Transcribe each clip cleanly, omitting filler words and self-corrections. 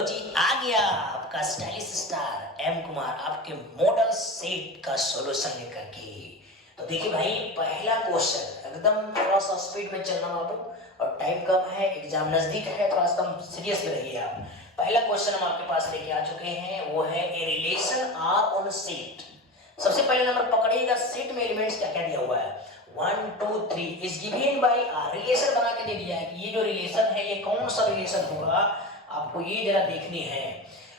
लो जी, आ गया आपका stylish star M Kumar आपके मॉडल सेट का सॉल्यूशन लेकर के। तो देखिए भाई, पहला क्वेश्चन एकदम थोड़ा सा स्पीड में चलना बाबू, और टाइम कम है, एग्जाम नजदीक है, थोड़ा सा सीरियस में रहिए आप। पहला क्वेश्चन हम आपके पास लेके आ चुके हैं, वो है a relation R on set. सबसे पहले नंबर पकड़िएगा, सेट में एलिमेंट्स क्या क्या दिया हुआ है, 1 2 3 is given by R. Relation बना के दे दिया है कि ये जो रिलेशन है ये कौन सा रिलेशन होगा, आपको ये जरा देखनी है।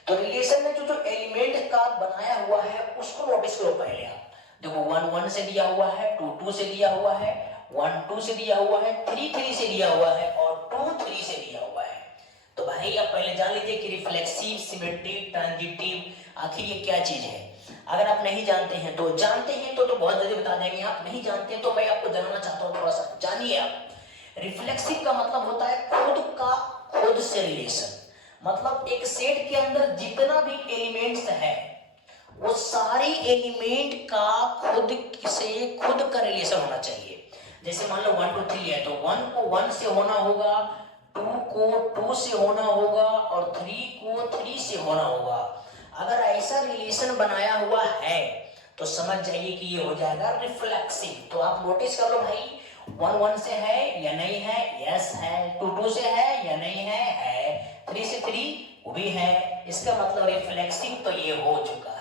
तो रिलेशन में जो एलिमेंट का बनाया हुआ है उसको नोटिस करो। पहले आप देखो, 1 1 से दिया हुआ है, 2 2 से दिया हुआ है, 1 2 से दिया हुआ है, 3 3 से दिया हुआ है और 2 3 से दिया हुआ है। तो भाई आप पहले जान लीजिए कि रिफ्लेक्सिव, सिमेट्रिक, ट्रांजिटिव आखिर ये क्या चीज है। अगर आप नहीं जानते हैं तो बहुत जल्दी बता देंगे, आप नहीं जानते हैं तो मैं आपको जानना चाहता हूँ, थोड़ा सा जानिए आप। रिफ्लेक्सिव का मतलब होता है खुद का खुद से रिलेशन, मतलब एक सेट के अंदर जितना भी एलिमेंट्स है वो सारी एलिमेंट का खुद से खुद का रिलेशन होना चाहिए। जैसे मान लो 1 2 3 है तो 1 को 1 से होना होगा, 2 को 2 से होना होगा और 3 को 3 से होना होगा। अगर ऐसा रिलेशन बनाया हुआ है तो समझ जाइए कि ये हो जाएगा रिफ्लेक्सिव। तो आप नोटिस कर लो भाई, 1 1 से है या नहीं है, यस है, 2 2 से है या नहीं है, 3 से 3 वो भी है, इसका मतलब रिफ्लेक्सिव तो ये हो चुका है।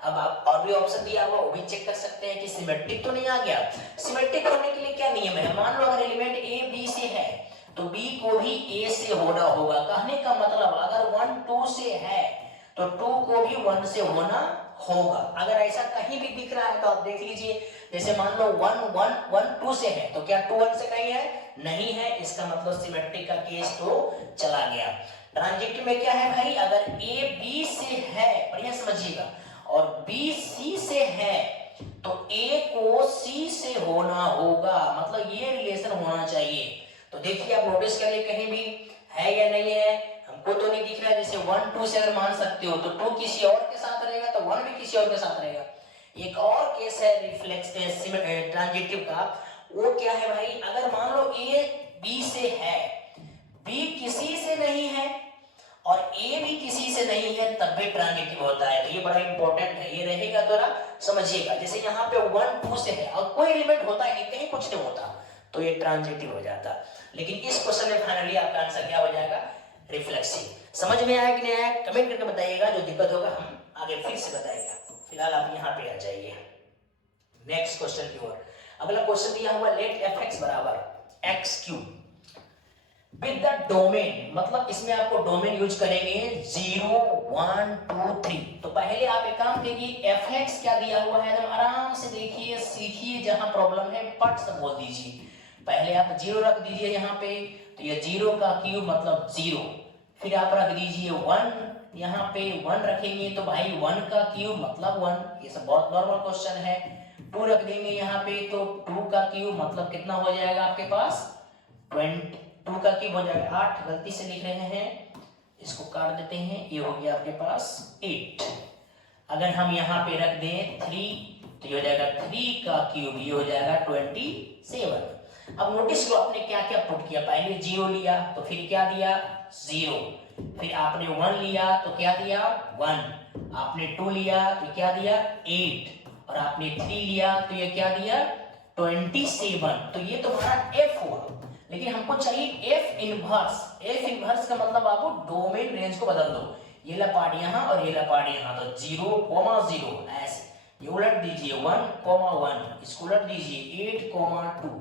अब आप और भी ऑप्शन दिया हुआ वो भी चेक कर सकते हैं कि सिमेट्रिक तो नहीं आ गया। सिमेट्रिक होने के लिए क्या नियम है, मान लो अगर एलिमेंट ए बी से है तो बी को भी ए से होना होगा। कहने का मतलब अगर 1 2 से है तो 2 को भी 1 से होना होगा। अगर ऐसा कहीं भी दिख रहा है तो आप देख लीजिए, जैसे मान लो 1 1 1 2 से है तो क्या 2 1 से कहीं है, नहीं है, इसका मतलब सिमेट्रिक का केस तो चला गया। ट्रांजिटिव में क्या है भाई, अगर ए बी से है, बढ़िया समझिएगा, और बी सी से है तो ए को सी से होना होगा, मतलब ये रिलेशन होना चाहिए। तो देखिए आप नोटिस करिए कहीं भी है या नहीं है, हमको तो नहीं दिख रहा है। जैसे 1 2 से अगर मान सकते हो तो 2 किसी और के साथ रहेगा तो 1 भी किसी और के साथ रहेगा। एक और केस है रिफ्लेक्स ट्रांजिटिव का, वो क्या है भाई, अगर मान लो ए बी से है, बी किसी से नहीं है और ए भी किसी से नहीं है, तब भी ट्रांजिटिव होता है। तो ये बड़ा इंपॉर्टेंट है, ये रहेगा तो समझिएगा। जैसे यहाँ पे 1 2 से है और कोई एलिमेंट होता है नहीं, कहीं कुछ नहीं होता, तो ये ट्रांजिटिव हो जाता। लेकिन इस क्वेश्चन में फाइनली आपका आंसर क्या हो जाएगा, रिफ्लेक्सिव। समझ में आया कि नहीं आया, कमेंट करके बताइएगा, जो दिक्कत होगा हम आगे फिर से बताएगा। फिलहाल आप यहाँ पे आ जाइए नेक्स्ट क्वेश्चन की ओर। अगला क्वेश्चन दिया हुआ, लेट एफ एक्स बराबर x cube with the domain, मतलब इसमें आपको डोमेन यूज करेंगे 0 1 2 3। तो पहले आप एक काम कीजिए, एफ एक्स क्या दिया हुआ है एकदम आराम से देखिए, सीखिए, जहां प्रॉब्लम है पट से बोल दीजिए। पहले आप 0 रख दीजिए यहाँ पे, तो ये 0 का क्यूब मतलब 0, फिर आप रख दीजिए 1, यहाँ पे 1 रखेंगे तो भाई 1 का क्यूब मतलब 1, ये सब बहुत नॉर्मल क्वेश्चन है। 2 रख देंगे यहाँ पे तो 2 का क्यूब मतलब कितना हो जाएगा आपके पास 20, 2 का क्यूब हो जाएगा 8, गलती से लिख रहे हैं, इसको काट देते हैं, ये हो गया आपके पास 8। अगर हम यहाँ पे रख दें 3 तो ये हो जाएगा 3 का क्यूब, ये हो जाएगा 27। अब नोटिस लो आपने क्या क्या पुट किया, पहले 0 लिया तो फिर क्या दिया 0, फिर आपने 1 लिया तो क्या दिया 1, आपने 2 लिया तो क्या दिया 8 और आपने 3 लिया तो ये क्या दिया 27। तो ये तुम्हारा f हुआ, लेकिन हमको चाहिए f इनवर्स। f इनवर्स का मतलब आपको डोमेन रेंज को बदल दो, ये ला पार्ट यहाँ और ये ला पार्ट यहाँ, तो 0 0 ऐसे ये उलट दीजिए 1 1, इसको उलट दीजिए 8 2,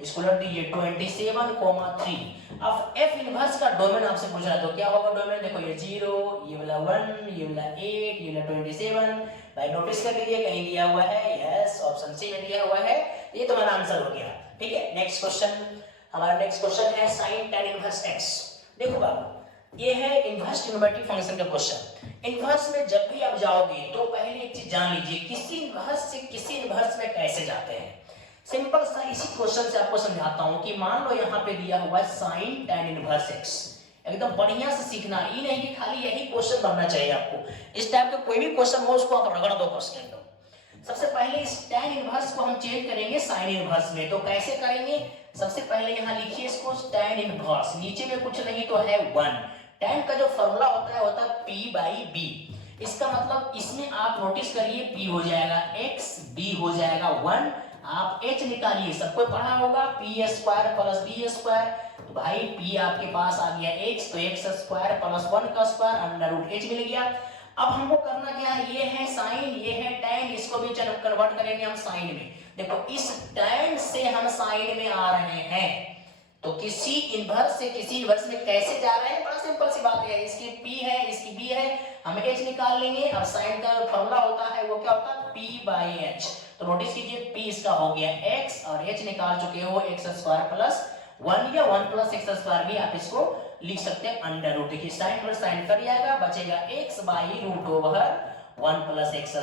इसको उलट दीजिए 27 3। अब f इनवर्स का डोमेन आपसे पूछ रहा है तो क्या होगा डोमेन, देखो ये 0, ये वाला 1, ये वाला 8, ये वाला 27। भाई नोटिस कर लीजिए कहीं दिया हुआ है, यस ऑप्शन सी में दिया हुआ है, ये तुम्हारा आंसर हो गया। ठीक है, नेक्स्ट क्वेश्चन, हमारा नेक्स्ट क्वेश्चन है sin tan इनवर्स x। देखो बाबू, ये है इनवर्स ट्रिग्नोमेट्रिक फंक्शन का क्वेश्चन। इनवर्स में जब भी आप जाओगे तो पहले एक चीज जान लीजिए, किसी इनवर्स से किसी इनवर्स में कैसे जाते हैं। सिंपल सा इसी क्वेश्चन से आपको समझाता हूं कि मान लो यहाँ पे दिया हुआ है sin tan इनवर्स x, एकदम बढ़िया से सीखना, ये नहीं कि खाली यही क्वेश्चन बनना चाहिए आपको। इस टाइप का कोई भी क्वेश्चन हो उसको आप रगड़ दो क्वेश्चन को। सबसे पहले इस tan इनवर्स को हम चेंज करेंगे sin इनवर्स में, तो कैसे करेंगे, सबसे पहले यहाँ लिखिए इसको tan इनवर्स, नीचे में कुछ नहीं तो है 1, tan का जो फॉर्मूला होता है P/B। इसका मतलब इसमें आप नोटिस करिए P हो जाएगा x, B हो जाएगा 1, आप h निकालिए, सबको पढ़ा होगा p² + b²। तो भाई p आपके पास आ गया x, तो x² + 1 का स्क्वायर √h मिल गया। अब हमको करना क्या है, ये है साइन, ये है tan, इसको भी चलो कन्वर्ट करेंगे हम साइन में। देखो इस tan से हम साइन में आ रहे हैं, तो किसी इन्वर्स से किसी इन्वर्स में कैसे जा रहे हैं, बड़ा सिंपल सी बात है, इसकी p है, इसकी b है, हम h निकाल लेंगे। अब साइन का फॉर्मूला होता है वो क्या होता है p/h। तो नोटिस कीजिए p इसका हो गया x और h निकाल चुके हो x² + 1 या 1 + x² भी आप इसको लिख सकते हैं √। देखिए साइन पर साइन कट जाएगा, बचेगा x/√1 + x²।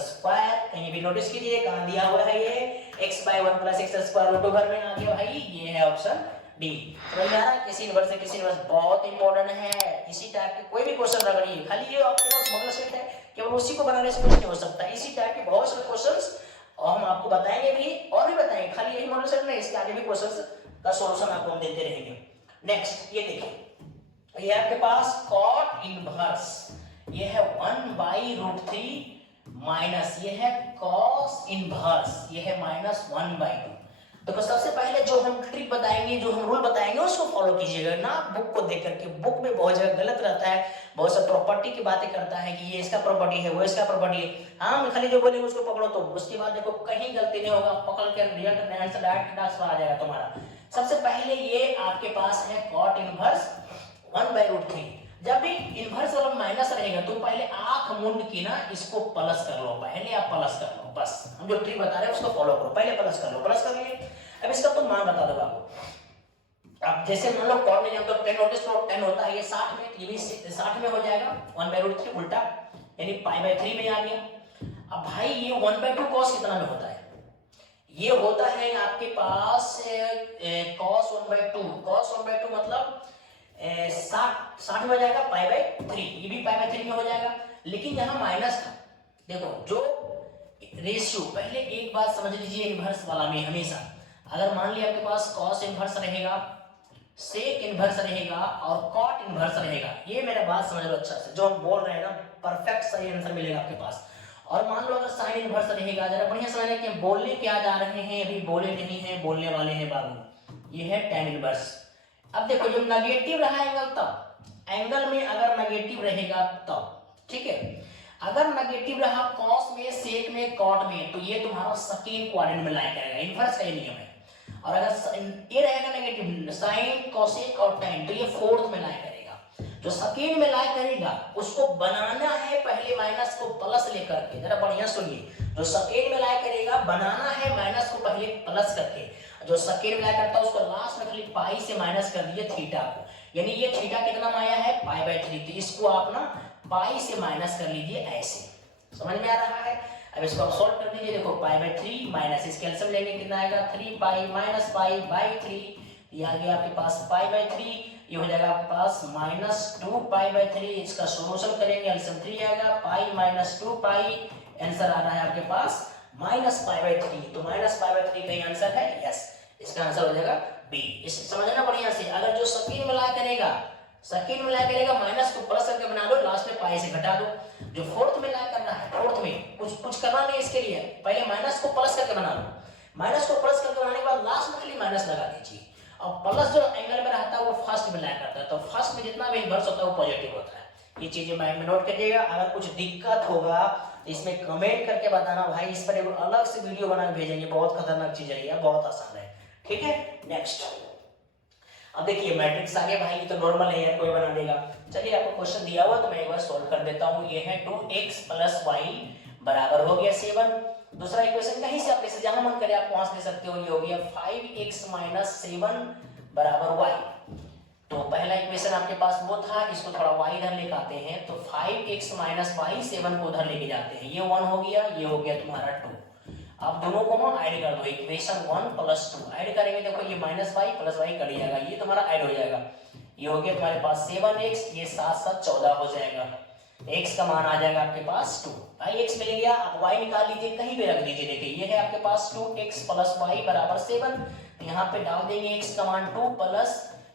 कहीं भी नोटिस कीजिए कहां दिया हुआ है ये x/1 + x² √, में आ गया भाई, ये है ऑप्शन डी। समझ में आ रहा है, किसी इन्वर्स से किसी इन्वर्स बहुत इंपॉर्टेंट है। इसी टाइप के कोई भी क्वेश्चन रखिए, खाली ये आपके पास मॉडल सेट है, केवल उसी को बनाने से कुछ नहीं हो सकता। इसी टाइप के बहुत सारे क्वेश्चंस और हम आपको बताएंगे भी, और भी बताएंगे, खाली यही मॉडल सेट नहीं, इसके आगे भी क्वेश्चंस का सॉल्यूशन आपको हम देते रहेंगे। नेक्स्ट ये देखिए, ये आपके पास cot इनवर्स, ये है 1/√3 माइनस ये है cos इनवर्स, ये है -1/2। तो सबसे पहले जो हम ट्रिक बताएंगे, जो हम रूल बताएंगे उसको फॉलो कीजिएगा ना, बुक को देख करके। बुक में बहुत जगह गलत रहता है, बहुत सा प्रॉपर्टी की बातें करता है कि ये इसका प्रॉपर्टी है, वो इसका प्रॉपर्टी है। हाँ खाली जो बोलेंगे उसको पकड़ो, तो उसके बाद देखो कहीं गलती नहीं होगा, पकड़ के रिजल्ट आंसर डायरेक्ट आ जाएगा तुम्हारा। सबसे पहले ये आपके पास है cot इनवर्स 1/√3। जब भी इनवर्स वाला माइनस रहेगा तो पहले आंख मूंद के ना इसको प्लस कर लो, पहले आप प्लस कर लो, बस हम जो ट्रिक बता रहे हैं उसको फॉलो करो, पहले प्लस कर लो, प्लस कर लिए। अब इसका तो मान बता दो बाबू। अब जैसे मान लो cot में तो 10 नोटिस करो, 10 होता है ये 60 में, ये भी 60 में हो जाएगा, 1/√3 उल्टा यानी π/3 में आ गया। अब भाई ये 1/2 cos कितना में होता है, ये होता है आपके पास cos 1/2 मतलब 60 में हो जाएगा π/3, ये भी π/3 में हो जाएगा। लेकिन यहाँ माइनस था, देखो जो रेशियो, पहले एक बात समझ लीजिए इनवर्स वाला में हमेशा अगर मान लिया आपके पास cos इनवर्स रहेगा, sec इनवर्स रहेगा और cot इनवर्स रहेगा, ये मेरा बात समझ लो अच्छा से, जो हम बोल रहे हैं ना परफेक्ट सही आंसर मिलेगा आपके पास। और मान लो अगर साइन इनवर्स रहेगा, जरा बढ़िया समझना कि हम बोलने क्या जा रहे हैं, अभी बोले नहीं है, बोलने वाले हैं बाबू, ये है tan इनवर्स। अब देखो जब नेगेटिव रहा एंगल, तब एंगल में अगर नेगेटिव रहेगा तब, ठीक है, अगर नेगेटिव रहा cos में, sec में, cot में, तो ये तुम्हारा सेकंड क्वाड्रेंट में लाई करेगा, इनवर्स का ये नियम है। और अगर ये रहेगा नेगेटिव sin, cosec और tan, तो ये फोर्थ में लाई करेगा। जो सेकंड में लाई करेगा उसको बनाना है पहले माइनस को प्लस लेकर के, जरा बढ़िया सुनिए, जो सेकंड में लाई करेगा बनाना है माइनस को पहले प्लस करके, जो सेकंड में लाई करता है उसको लास्ट में खाली पाई से माइनस कर दिए थीटा को, यानी ये थीटा कितना आया है π/3, तो इसको आप ना पाई से माइनस कर लीजिए ऐसे, समझ में आ रहा है। अब इसको आप सॉल्व कर दीजिए, देखो π/3 माइनस इस कैंसिल लेंगे कितना आएगा 3π माइनस π/3, ये आ गया आपके पास π/3, ये हो जाएगा आपके पास -2π/3। इसका सॉल्यूशन करेंगे, एलसीएम 3 आएगा, π - 2π, आंसर आ रहा है आपके पास -π/3, तो -π/3 का आंसर है, यस, इसका आंसर हो जाएगा बी। इस समझना बढ़िया से, अगर जो सेकंड में ला करेगा, सेकंड में ला करेगा माइनस को प्लस करके बना लो, लास्ट में पाई से घटा दो। जो फोर्थ में ला करना है, फोर्थ में कुछ करना नहीं, इसके लिए पहले माइनस को प्लस करके बना लो, माइनस को प्लस करके बनाने के बाद लास्ट में खाली माइनस लगा दीजिए। और प्लस जो एंगल में रहता है वो फर्स्ट में ला करता है, तो फर्स्ट में जितना भी इनवर्स होता है वो पॉजिटिव होता है। ये चीजें माइंड में नोट करिएगा। अगर कुछ दिक्कत होगा इसमें कमेंट करके बताना भाई, इस पर एक अलग से वीडियो बना के भेजेंगे, बहुत खतरनाक चीज है ये, बहुत आसान है, ठीक है। नेक्स्ट अब देखिए मैट्रिक्स आ गया भाई, ये तो नॉर्मल है यार, कोई बना देगा। चलिए आपको क्वेश्चन दिया हुआ तो मैं एक बार सॉल्व कर देता हूँ। ये है 2x + y बराबर हो गया 7। दूसरा इक्वेशन कहीं से आप इसे जहां मन करे आप वहां से ले सकते हो, ये हो गया 5x - 7 बराबर y। तो पहला इक्वेशन आपके पास वो था, इसको थोड़ा y इधर लेके आते हैं, तो 5x - y 7 को उधर लेके जाते हैं, ये 1 हो गया, ये हो गया तुम्हारा 2। अब दोनों को ना ऐड कर दो, इक्वेशन 1 + 2 ऐड करेंगे, देखो ये -y + y कट जाएगा, ये तुम्हारा ऐड हो जाएगा, ये हो गया तुम्हारे पास 7x, ये 7 - 7 14 हो जाएगा, x का मान आ जाएगा आपके पास 2। भाई x मिल गया, अब y निकाल लीजिए, कहीं पे रख दीजिए, देखिए ये है आपके पास 2x + y = 7, यहाँ पे डाल देंगे x का मान 2 प्लस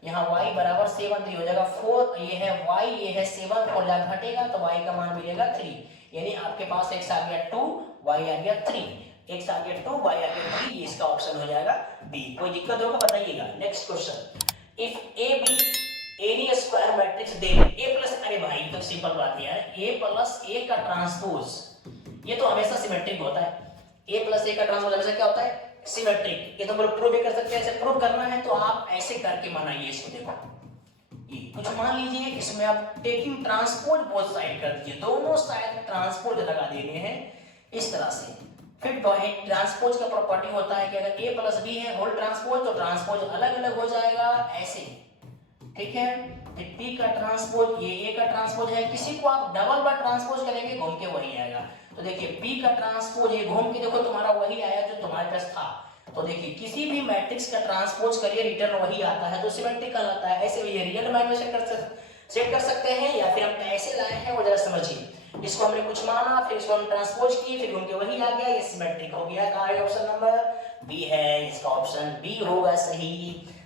यहाँ y बराबर 7 3 हो जाएगा 4, ये है y, ये है 7, और जब घटेगा तो y का मान मिलेगा 3, यानी आपके पास x आ गया 2, y आ गया 3, x आ गया 2, y आ गया 3, ये इसका ऑप्शन हो जाएगा बी। कोई दिक्कत होगा बताइएगा। Next question, if A be N E square matrix they A plus, अरे भाई तो सिंपल बात है यार, ए प्लस ए का ट्रांसपोज ये तो हमेशा सिमेट्रिक होता है, ए प्लस ए का ट्रांसपोज हमेशा क्या होता है, सिमेट्रिक। ये तो प्रूव भी कर सकते हैं, ऐसे प्रूव करना है तो आप ऐसे करके मनाइए इसको। देखो ये कुछ मान लीजिए इसमें आप टेकिंग ट्रांसपोज बोथ साइड कर दीजिए, दोनों साइड ट्रांसपोज लगा देने हैं इस तरह से। फिर ट्रांसपोज का प्रॉपर्टी होता है कि अगर ए प्लस बी है होल ट्रांसपोज तो ट्रांसपोज अलग अलग हो जाएगा ऐसे, ठीक है। फिर पी का ट्रांसपोज, ये ए का ट्रांसपोज है, किसी को आप डबल बार ट्रांसपोज करेंगे घूम के वही आएगा। तो देखिए पी का ट्रांसपोज ये घूम के देखो तुम्हारा वही आया जो तुम्हारे पास था। तो देखिए किसी भी मैट्रिक्स का ट्रांसपोज करिए रिटर्न वही आता है तो सिमेट्रिक कहलाता है। ऐसे ये रियल माइंड में सेट कर सकते हैं, या फिर हम कैसे लाए हैं वो जरा समझिए। इसको हमने कुछ माना, फिर इसको हम ट्रांसपोज किए, फिर घूम के वही आ गया, ये सिमेट्रिक हो गया। कहाँ है ऑप्शन नंबर बी है, इसका ऑप्शन बी होगा सही।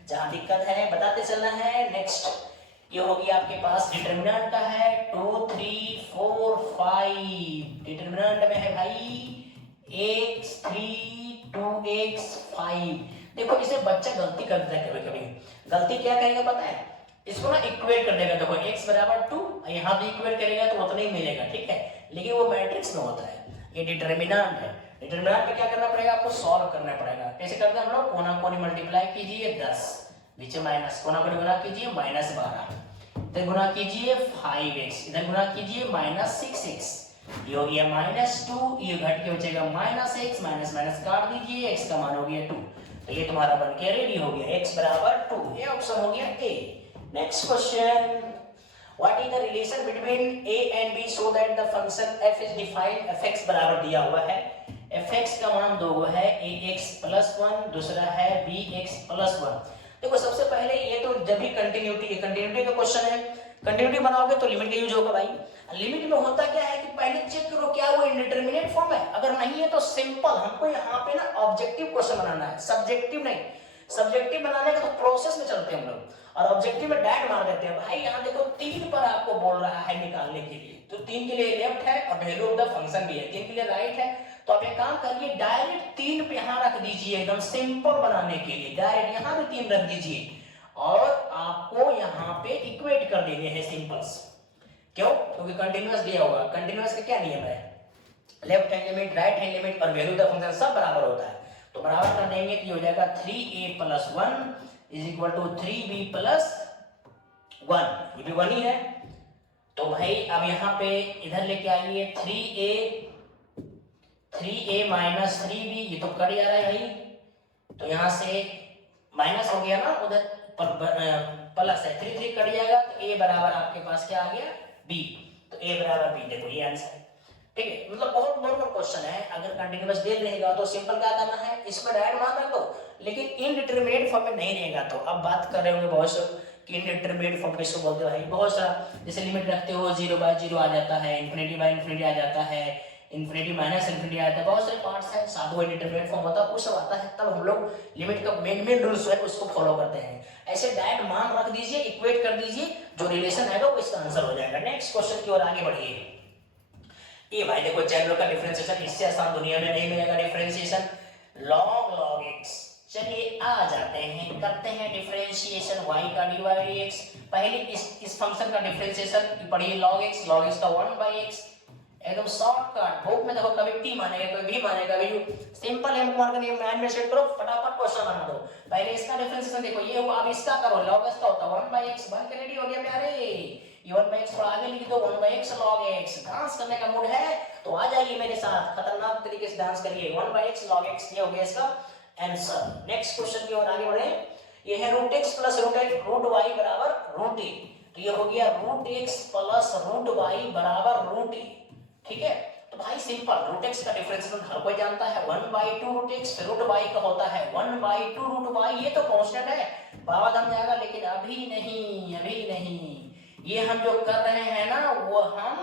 जहां दिक्कत है बताते चलना है। नेक्स्ट ये होगी आपके पास डिटरमिनेंट का है 2 3 4 5, डिटरमिनेंट में है भाई x 3 2x 5। देखो इसे बच्चा गलती कर देता है, कभी कभी गलती क्या करेगा पता है, इसको ना इक्वेट कर देगा। देखो x बराबर 2, यहाँ भी इक्वेट करेगा तो उतना ही मिलेगा, ठीक है, लेकिन वो मैट्रिक्स में होता है, ये डिटरमिनेंट है। डिटरमिनेंट में क्या करना पड़ेगा आपको, सॉल्व करना पड़ेगा। कैसे करते हैं हम लोग, कोना कोनी मल्टीप्लाई कीजिए 10, नीचे माइनस, कोना कोनी गुना कीजिए -12, इधर गुना कीजिए 5x, इधर गुना कीजिए -6x, ये हो गया -2, ये घट के बचेगा -x, माइनस माइनस काट दीजिए, x का मान हो गया 2। तो ये तुम्हारा बन के रेडी हो गया, x बराबर 2, ये ऑप्शन हो गया A. Next question, what is the relation between a and b so that the function f is defined. fx बराबर दिया हुआ है, fx का मान दो है, ax + 1, दूसरा है bx + 1। देखो सबसे पहले ये तो जब भी कंटिन्यूटी का क्वेश्चन है, कंटिन्यूटी बनाओगे तो लिमिट का यूज होगा भाई। लिमिट में होता क्या है कि पहले चेक करो क्या वो इंडिटरमिनेट फॉर्म है, अगर नहीं है तो सिंपल हमको यहाँ पे ना ऑब्जेक्टिव क्वेश्चन बनाना है, सब्जेक्टिव नहीं। सब्जेक्टिव बनाने का तो प्रोसेस में चलते हैं हम लोग, और ऑब्जेक्टिव में डायरेक्ट मार देते हैं। भाई यहाँ देखो 3 पर आपको बोल रहा है निकालने के लिए, तो 3 के लिए लेफ्ट है और वैल्यू ऑफ द फंक्शन भी है, 3 के लिए राइट है। तो आप एक काम करिए, डायरेक्ट 3 पे यहाँ रख दीजिए, एकदम सिंपल बनाने के लिए डायरेक्ट यहाँ भी 3 रख दीजिए, और आपको यहाँ पे इक्वेट कर देने हैं सिंपल्स। क्यों, क्योंकि कंटिन्यूअस दिया होगा। कंटिन्यूअस का क्या नियम है, left hand limit, right hand limit और वैल्यू ऑफ द फंक्शन सब बराबर होता है। तो बराबर कर देंगे कि हो जाएगा 3a + 1 = 3b + 1, ये भी 1 ही है। तो भाई अब यहाँ पे इधर लेके आइए 3a - 3b, ये तो कट जा रहा है भाई, तो यहाँ से माइनस हो गया ना, उधर प्लस है, 3 3 कट जाएगा, तो a बराबर आपके पास क्या आ गया b, तो a बराबर b। देखो ये आंसर है, ठीक है। मतलब बहुत नॉर्मल क्वेश्चन है, अगर कंटीन्यूअस दे रहेगा तो सिंपल क्या करना है, इसमें डायरेक्ट मान रख दो, लेकिन इनडिटरमिनेट फॉर्म में नहीं रहेगा तो अब बात कर रहे होंगे बहुत से कि इनडिटरमिनेट फॉर्म किसको बोलते हैं भाई। बहुत सारा जैसे लिमिट रखते हो 0/0 आ जाता है, ∞/∞ आ जाता है, ∞ - ∞ आ जाता है, बहुत सारे पार्ट्स हैं, साधु इनडिटरमिनेट फॉर्म होता है, वो सब आता है, तब हम लोग लिमिट का मेन रूल्स है उसको फॉलो करते हैं। ऐसे डायरेक्ट मान रख दीजिए, इक्वेट कर दीजिए, जो रिलेशन है वो इसका आंसर हो जाएगा। नेक्स्ट क्वेश्चन की ओर आगे बढ़िए। ये भाई देखो जनरल का डिफरेंशिएशन, इससे आसान दुनिया में नहीं मिलेगा डिफरेंशिएशन, log x। चलिए आ जाते हैं, करते हैं डिफरेंशिएशन y का dy/dx। पहले इस फंक्शन का डिफरेंशिएशन पढ़िए, log x का 1/x, एकदम शॉर्टकट। बुक में देखो कभी t मानेगा, कभी v मानेगा, कभी सिंपल है, मार्क का नियम माइंड में सेट करो, फटाफट क्वेश्चन बना दो। पहले इसका डिफरेंशिएशन देखो, ये हुआ, अब इसका करो, log x का होता है 1/x, बन के रेडी हो गया प्यारे। ये 1/x थोड़ा आगे लिख दो, 1/x log x। डांस करने का मूड है तो आ जाइए मेरे साथ, खतरनाक तरीके से डांस करिए। 1/x log x, ये हो गया इसका आंसर। नेक्स्ट क्वेश्चन की ओर आगे बढ़े। ये है √x + √y = √a, तो ये हो गया √x + √y = √a, ठीक है। तो भाई सिंपल, √x का डिफरेंशिएशन हर कोई जानता है, 1/2 √x, फिर √y का होता है 1/2 √y, ये तो कांस्टेंट है, बाबा जम जाएगा, लेकिन अभी नहीं। ये हम जो कर रहे हैं ना वो हम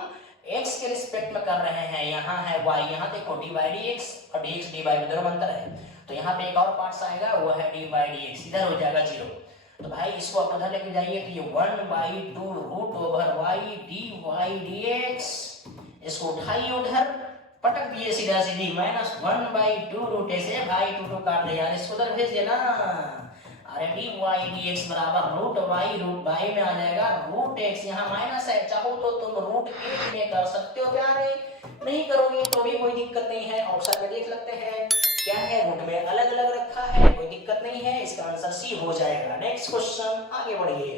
x के रिस्पेक्ट में कर रहे हैं, यहाँ है y, यहाँ देखो dy/dx और dx/dy में दोनों अंतर है, तो यहाँ पे एक और पार्ट्स आएगा वो है dy/dx, इधर हो जाएगा 0। तो भाई इसको आप उधर लेके जाइए तो ये 1/2 root over y d y d x, इसको उठाइए उधर, पटक दिए सीधा सीधी, -1/2 रूट ऐसे भाई 2 काट दे यार, इसको उधर भेज देना। अरे डी वाई डी एक्स बराबर रूट वाई में आ जाएगा रूट एक्स, यहाँ माइनस है, चाहो तो तुम रूट 8 में कर सकते हो प्यारे, नहीं करोगे तो भी कोई दिक्कत नहीं है, ऑप्शन में देख सकते हैं क्या है, रूट में अलग अलग रखा है, कोई दिक्कत नहीं है, इसका आंसर सी हो जाएगा। नेक्स्ट क्वेश्चन आगे बढ़िए।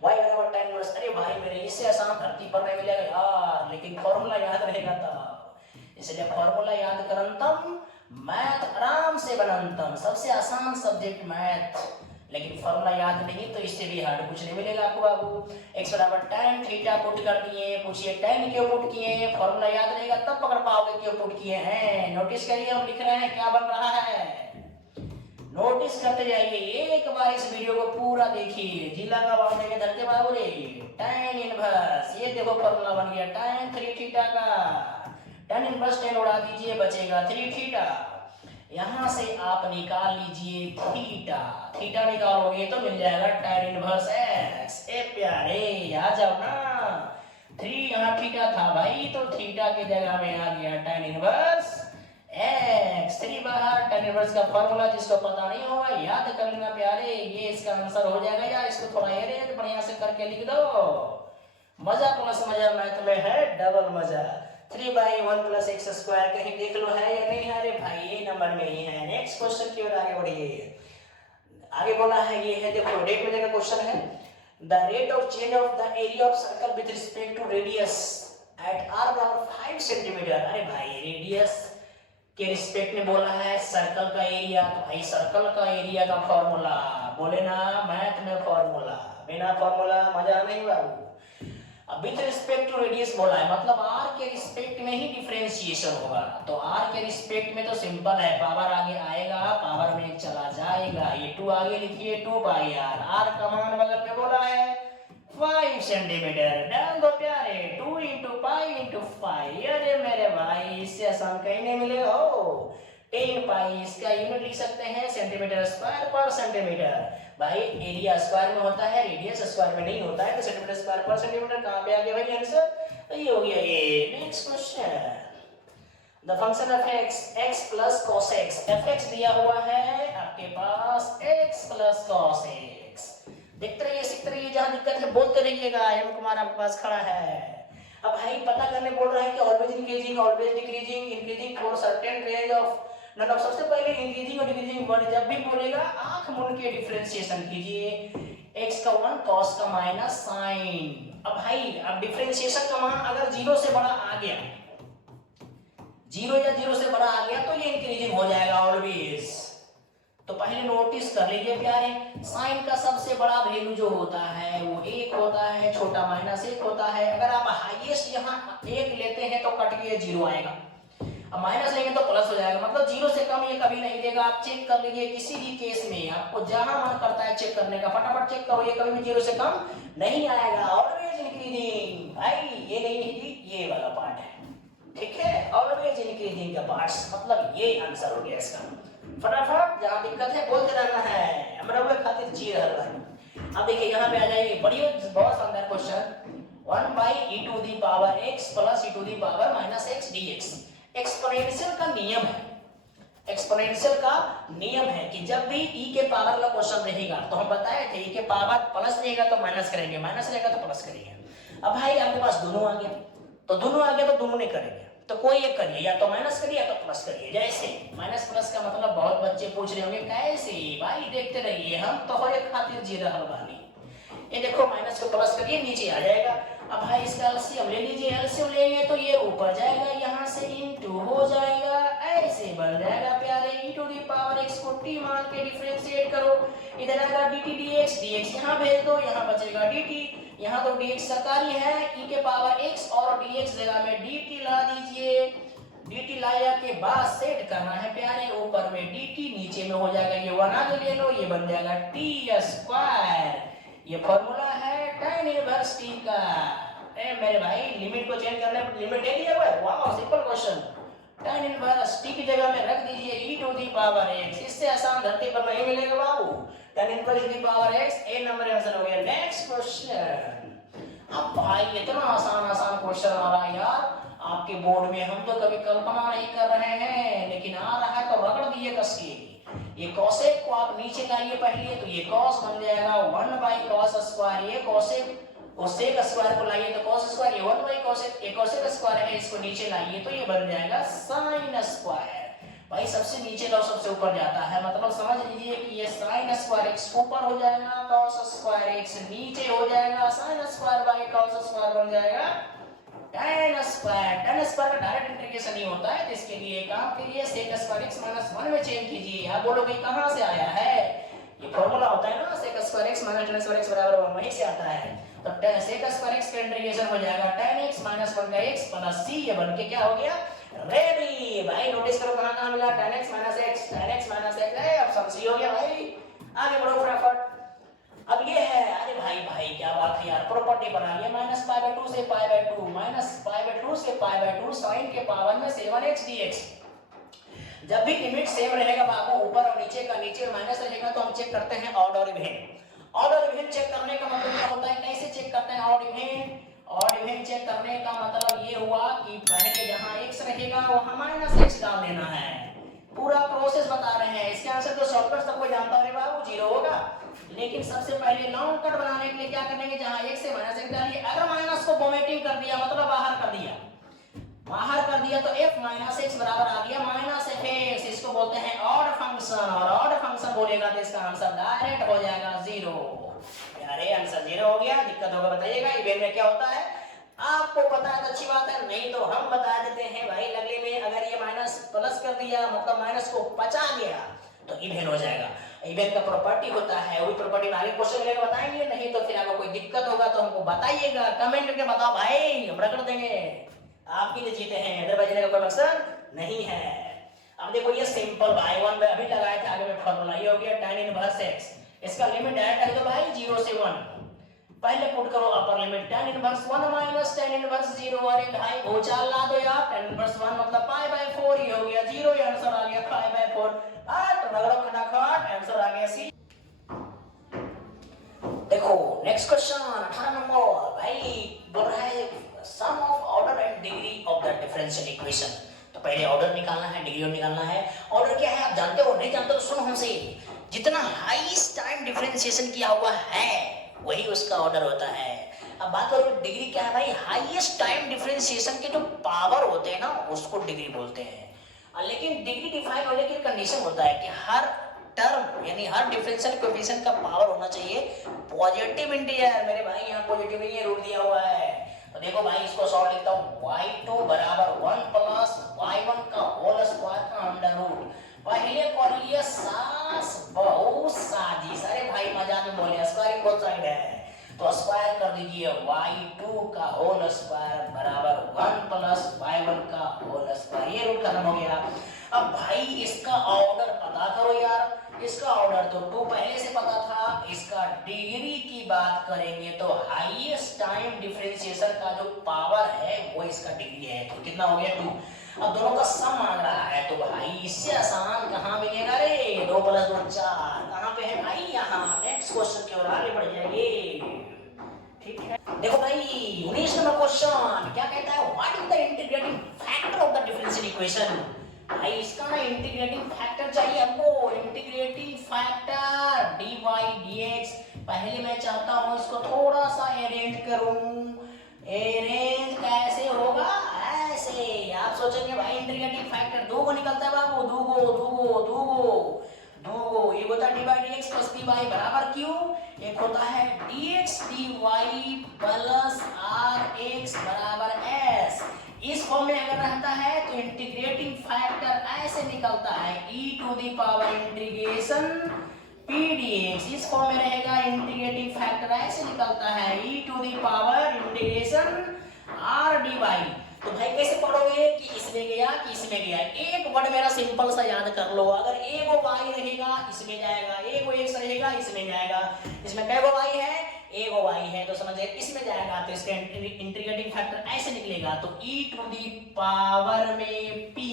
y बराबर tan इनवर्स, अरे भाई मेरे इससे आसान धरती पर नहीं मिलेगा यार, लेकिन फॉर्मूला याद रहेगा तब, इसलिए फॉर्मूला याद करंतम मैथ आराम से बनंतम, सबसे आसान सब्जेक्ट मैथ, लेकिन फॉर्मूला याद नहीं तो इससे भी हार्ड कुछ नहीं मिलेगा आपको बाबू। x बराबर tan थीटा पुट कर दिए, पूछिए tan क्यों पुट किए, फॉर्मूला याद रहेगा तब पकड़ पाओगे क्यों पुट किए हैं। नोटिस करिए हम लिख रहे हैं क्या बन रहा है, नोटिस करते जाइए, एक बार इस वीडियो को पूरा देखिए, जिला का बावने के धरते बाबू रे, tan इनवर्स, ये देखो फॉर्मूला बन गया tan 3 थीटा का, tan इनवर्स tan उड़ा दीजिए बचेगा 3 थीटा, यहां से आप निकाल लीजिए थीटा, थीटा निकालोगे तो मिल जाएगा tan इनवर्स x। ए प्यारे आ जाओ ना, 3 यहाँ थीटा था भाई तो थीटा की जगह में आ गया tan इनवर्स x, 3 बाहर, tan इनवर्स का फॉर्मूला जिसको पता नहीं होगा याद कर लेना प्यारे, ये इसका आंसर हो जाएगा, या इसको थोड़ा अरेंज बढ़िया से करके लिख दो, मजा प्लस मजा मैथ में है डबल मजा। 3/1 + x² कहीं देख लो है या नहीं है, अरे भाई ये नंबर में ही है। नेक्स्ट क्वेश्चन की ओर आगे बढ़िए, आगे बोला है ये है, देखो रेट में का क्वेश्चन है, the rate of change of the area of circle with respect to radius at r बराबर 5 सेंटीमीटर, अरे भाई रेडियस के रिस्पेक्ट में बोला है सर्कल का एरिया, तो भाई सर्कल का एरिया का फॉर्मूला बोले ना मैथ में फॉर्मूला, बिना फॉर्मूला मजा नहीं बाबू। अब विद रिस्पेक्ट टू रेडियस बोला है मतलब r के रिस्पेक्ट में ही डिफरेंशिएशन होगा, तो r के रिस्पेक्ट में तो सिंपल है, पावर आगे आएगा पावर में चला जाएगा, ये 2 आगे लिखिए 2πr, r का मान बगल में बोला है 5 सेंटीमीटर, डाल दो प्यारे 2 × पाई × 5, अरे मेरे भाई इससे आसान कहीं नहीं मिलेगा हो, 10 पाई इसका यूनिट लिख सकते हैं सेंटीमीटर स्क्वायर पर सेंटीमीटर, भाई एरिया स्क्वायर में होता है रेडियस स्क्वायर में नहीं होता है, तो सेंटीमीटर स्क्वायर पर सेंटीमीटर कहां पे आ गया भाई आंसर, तो ये हो गया ये। Next question, the function of x + cos x, fx दिया हुआ है आपके पास x + cos x, देखते रहिए सीखते रहिए, जहां दिक्कत है बोलते रहिएगा, एम कुमार आपके पास खड़ा है। अब भाई पता करने बोल रहा है कि always increasing always decreasing increasing for certain range of none of, सबसे पहले इंक्रीजिंग और डिक्रीजिंग वर्ड जब भी बोलेगा आंख मूंद के डिफरेंशिएशन कीजिए, x का 1 cos का माइनस sin, अब भाई अब डिफरेंशिएशन का मान अगर 0 से बड़ा आ गया, 0 या 0 से बड़ा आ गया तो ये इंक्रीजिंग हो जाएगा ऑलवेज, तो पहले नोटिस कर लीजिए प्यारे, साइन का सबसे बड़ा वैल्यू जो होता है वो 1 होता है, छोटा -1 होता है, अगर आप हाईएस्ट यहाँ 1 लेते हैं तो कट के 0 आएगा, अब माइनस लेंगे तो प्लस हो जाएगा, मतलब 0 से कम ये कभी नहीं देगा, आप चेक कर लीजिए किसी भी केस में, आपको जहां मन करता है चेक करने का फटाफट चेक करो, ये कभी भी 0 से कम नहीं आएगा, ऑलवेज इंक्रीजिंग, भाई ये नहीं ये वाला पार्ट है, ठीक है, ऑलवेज इंक्रीजिंग का पार्ट, मतलब ये आंसर हो गया इसका, फटाफट जहां दिक्कत है बोलते रहना है, हमरा लोग खातिर जी रहल है। अब देखिए यहाँ पे आ जाइए, बढ़िया बहुत शानदार question, 1/e⁻x + e⁻−x dx, exponential का नियम है, एक्सपोनेंशियल का नियम है कि जब भी e के पावर वाला क्वेश्चन रहेगा तो हम बताए थे e के पावर प्लस रहेगा तो माइनस करेंगे, माइनस रहेगा तो प्लस करेंगे, अब भाई आपके पास दोनों आ गया, तो दोनों आ गया तो दोनों नहीं करेंगे, तो कोई एक करिए, या तो माइनस करिए या तो प्लस करिए, जैसे माइनस प्लस का मतलब बहुत बच्चे पूछ रहे होंगे कैसे, भाई देखते रहिए हम तो एक खातिर जी रहल बानी, ये देखो माइनस को प्लस करिए नीचे आ जाएगा, अब भाई इसका एलसीएम ले लीजिए, एलसीएम लेंगे तो ये ऊपर जाएगा, यहाँ से इनटू हो जाएगा, ऐसे बन जाएगा प्यारे, e⁻x को t मान के डिफरेंशिएट करो, इधर आएगा dt dx, dx यहाँ भेज दो, यहाँ बचेगा dt, यहाँ तो dx सरकारी है, e के पावर x और dx जगह में dt ला दीजिए, dt लाया के बाद सेट करना है प्यारे, ऊपर में dt नीचे में हो जाएगा, ये 1 आगे ले लो, ये बन जाएगा t², ये फॉर्मूला है tan इनवर्स t का। ए मेरे भाई लिमिट को चेंज करने पर लिमिट दे दिया हुआ है, वाह simple question, tan inverse t की जगह में रख दीजिए e to the power x। इससे आसान धरती पर नहीं मिलेगा बाबू। tan inverse e to the power x, A number answer हो गया। Next question. अब भाई इतना आसान आसान क्वेश्चन आ रहा है यार आपके बोर्ड में, हम तो कभी कल्पना नहीं कर रहे हैं, लेकिन आ रहा है तो रगड़ दिए कस के। ये कोसेक को आप नीचे लाइए पहले, तो ये cos बन जाएगा 1/cos स्क्वायर। ये कोसेक कोसेक स्क्वायर को लाइए तो cos स्क्वायर, ये 1/कोसेक, ये कोसेक स्क्वायर है, इसको नीचे लाइए तो ये बन जाएगा sin स्क्वायर। भाई सबसे नीचे लो सबसे ऊपर जाता है, मतलब समझ लीजिए कि ये sin स्क्वायर x ऊपर हो जाएगा, cos स्क्वायर x नीचे हो जाएगा, sin square by cos square बन जाएगा tan स्क्वायर। tan स्क्वायर का डायरेक्ट इंटीग्रेशन नहीं होता है, तो इसके लिए काम करिए sec स्क्वायर x माइनस 1 में चेंज कीजिए। आप बोलोगे कहां से आया है, ये फॉर्मूला होता है ना sec square x minus tan square x बराबर 1, वहीं से आता है। तो sec स्क्वायर x का इंटीग्रेशन हो जाएगा tan x माइनस 1 का x प्लस c, ये बन के क्या हो गया रेडी। भाई नोटिस करो कहां कहां मिला, tan x minus x, tan x minus x है, अब सब सी हो गया भाई। आगे बढ़ो फटाफट। अब ये है, अरे भाई भाई क्या बात है यार, प्रॉपर्टी बना लिया -π/2 से π/2, -π/2 से π/2 sin के पावर में 7x dx। जब भी लिमिट सेम रहेगा बाबू, ऊपर और नीचे का, नीचे माइनस रहेगा, तो हम चेक करते हैं ऑड और इवन। ऑड और इवन चेक करने का मतलब क्या होता है, कैसे चेक करते हैं odd even? Odd even check करने का मतलब ये हुआ कि पहले जहां x रहेगा वहां -x डाल देना है। पूरा प्रोसेस बता रहे हैं, इसके आंसर तो शॉर्टकट सब कोई जानता है बाबू, 0 होगा। लेकिन सबसे पहले लॉन्ग कट बनाने के लिए क्या करेंगे, जहां x से -x डालिए, अगर माइनस को वोमिटिंग कर दिया मतलब बाहर कर दिया, तो f माइनस x बराबर आ गया -fx। इसको बोलते हैं ऑड फंक्शन, और ऑड फंक्शन बोलेगा तो इसका आंसर डायरेक्ट हो जाएगा 0। अरे आंसर 0 हो गया, दिक्कत होगा बताइएगा इवेन में क्या होता है, आपको पता है तो अच्छी बात है, नहीं तो हम बता देते हैं भाई। लगले में अगर ये माइनस प्लस कर दिया मतलब माइनस को बचा गया तो इवेन हो जाएगा। इवेन का प्रॉपर्टी होता है, वही प्रॉपर्टी में आगे क्वेश्चन लेकर बताएंगे, नहीं तो फिर अगर कोई दिक्कत होगा तो हमको बताइएगा, कमेंट करके बताओ भाई, हम रगड़ देंगे। आपके लिए जीते हैं, इधर बजने का कोई मकसद नहीं है। अब देखो ये सिंपल भाई 1 अभी लगाए थे, आगे में फॉर्मूला ये हो गया tan इनवर्स x। इसका लिमिट डायरेक्ट है तो भाई 0 से 1, पहले पुट करो upper limit tan inverse 1 minus tan inverse 0। अरे भाई भूचाल ला दो यार, tan इनवर्स 1 मतलब π/4 ही हो गया, 0 ही आंसर आ गया π/4। तो रगड़ो खटाखट, आंसर आ गया सी। देखो नेक्स्ट क्वेश्चन 18 नंबर भाई बोल रहा है sum of order and degree of the differential equation. तो पहले ऑर्डर निकालना है, डिग्री और निकालना है। ऑर्डर क्या है आप जानते हो, नहीं जानते तो सुनो हमसे। जितना हाईएस्ट टाइम डिफरेंशिएशन किया हुआ है वही उसका ऑर्डर होता है। अब बात करो डिग्री क्या है भाई, हाईएस्ट टाइम डिफरेंशिएशन के जो पावर होते हैं ना उसको डिग्री बोलते हैं। लेकिन डिग्री डिफाइन होने की कंडीशन होता है कि हर टर्म यानी हर डिफरेंशियल कोएफिशिएंट का पावर होना चाहिए पॉजिटिव इंटीजर। मेरे भाई यहाँ पॉजिटिव नहीं है, रूट दिया हुआ है। तो देखो भाई इसको सॉल्व लिखता हूँ, y2 बराबर 1 प्लस y1 का होल स्क्वायर का अंडर रूट। पहले कर लिए सास बहुत साजिश, अरे भाई मजा में बोले स्क्वायरिंग बहुत साइड है, तो स्क्वायर कर दीजिए y2 का होल स्क्वायर बराबर 1 प्लस y1 का होल स्क्वायर, ये रूट खत्म हो गया। अब भाई इसका ऑर्डर पता करो यार, इसका ऑर्डर तो 2 पहले से पता था। इसका डिग्री की बात करेंगे तो हाईएस्ट टाइम डिफरेंशिएशन का जो पावर है वो इसका डिग्री है, तो कितना हो गया 2। अब दोनों का सम मांग रहा है, तो भाई इससे आसान कहाँ मिलेगा रे, 2 + 2 4। कहाँ पे है भाई, यहाँ। नेक्स्ट क्वेश्चन की ओर आगे बढ़ जाएंगे, ठीक है। देखो भाई 19 नंबर क्वेश्चन क्या कहता है, what is the integrating factor of the differential equation. भाई इसका ना इंटीग्रेटिंग फैक्टर चाहिए हमको, इंटीग्रेटिंग फैक्टर dy dx। पहले मैं चाहता हूँ इसको थोड़ा सा अरेंज करूं। अरेंज कैसे होगा, ऐसे। आप सोचेंगे भाई इंटीग्रेटिंग फैक्टर 2 को निकलता है बाबू, 2 ये होता है dy dx प्लस dy बराबर क्यों, एक होता है dx dy प्लस rx बराबर s। इस फॉर्म में अगर रहता है तो इंटीग्रेटिंग फैक्टर ऐसे निकलता है e to the power integration p dx। इस फॉर्म में रहेगा इंटीग्रेटिंग फैक्टर ऐसे निकलता है e to the power integration r dy। तो भाई कैसे पढ़ोगे कि इसमें गया कि इसमें गया, एक वर्ड मेरा सिंपल सा याद कर लो। अगर एक y रहेगा इसमें जाएगा, एक x रहेगा इसमें जाएगा। इसमें कै गो y है, ए वो वाई है, तो समझ इसमें जाएगा तो इसका इंटीग्रेटिंग फैक्टर ऐसे निकलेगा, तो e टू दी पावर में p,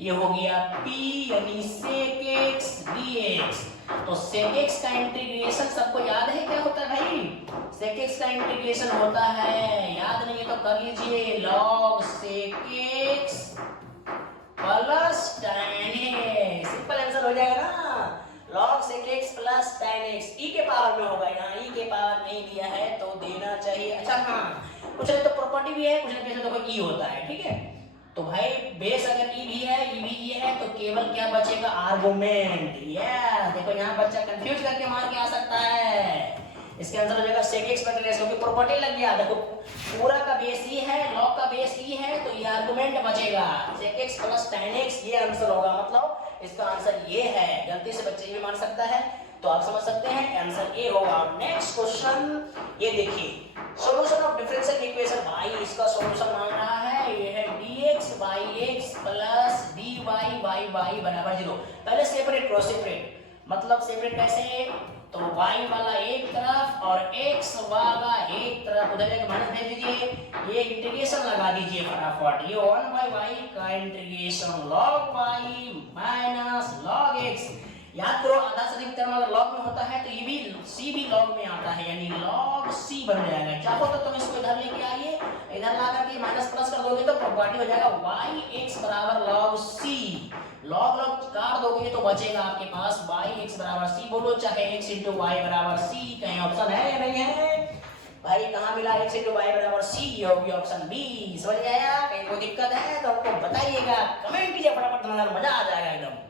ये हो गया p यानी sec x dx। तो sec x का इंटीग्रेशन सबको याद है क्या होता है भाई? sec x का इंटीग्रेशन होता है, याद नहीं है तो कर लीजिए, log sec x plus tan x। Simple answer हो जाएगा ना, log sec x plus tan x। e के पावर में होगा, यहाँ e के पावर नहीं दिया है तो देना चाहिए। अच्छा हाँ, कुछ नहीं तो प्रॉपर्टी भी है, कुछ नहीं तो देखो e होता है, ठीक है। तो भाई बेस अगर e भी है, e भी e है, तो केवल क्या बचेगा? आर्गुमेंट। यस, देखो यहाँ बच्चा कंफ्यूज करके मार के आ सकता है। इसके आंसर हो जाएगा sec x बटे s, क्योंकि प्रॉपर्टी लग गया। देखो पूरा का बेस e है, log का बेस e है, तो ये आर्गुमेंट बचेगा sec x plus tan x, ये आंसर होगा। मतलब इसका आंसर ये है। गलती से बच्चे ये भी मान सकता है, तो आप समझ सकते हैं आंसर ए होगा। नेक्स्ट क्वेश्चन ये देखिए, सॉल्यूशन ऑफ डिफरेंशियल इक्वेशन। भाई इसका सॉल्यूशन मांग रहा है, ये है dx by x plus dy by y बराबर 0। पहले सेपरेट करो, सेपरेट मतलब सेपरेट कैसे? तो y वाला एक तरफ और x वाला एक तरफ, उधर एक माइनस भेज दीजिए, ये इंटीग्रेशन लगा दीजिए फटाफट। ये 1/y का integration log y minus log x। याद करो आधा से अधिक टर्म अगर log में होता है तो ये भी c भी log में आता है, यानी log c बन जाएगा। चाहो तो तुम इसको इधर लेके आइए, इधर ला करके माइनस प्लस कर दोगे तो प्रॉपर्टी हो जाएगा yx बराबर log c। log log काट दोगे तो बचेगा आपके पास yx बराबर c। बोलो चाहे x इंटू वाई बराबर c, कहीं ऑप्शन है या नहीं है? भाई कहाँ मिला x इंटू वाई बराबर c? ये होगी ऑप्शन बी। समझ में आया? कहीं कोई दिक्कत है तो हमको बताइएगा, कमेंट कीजिए फटाफट, मजा आ जाएगा एकदम।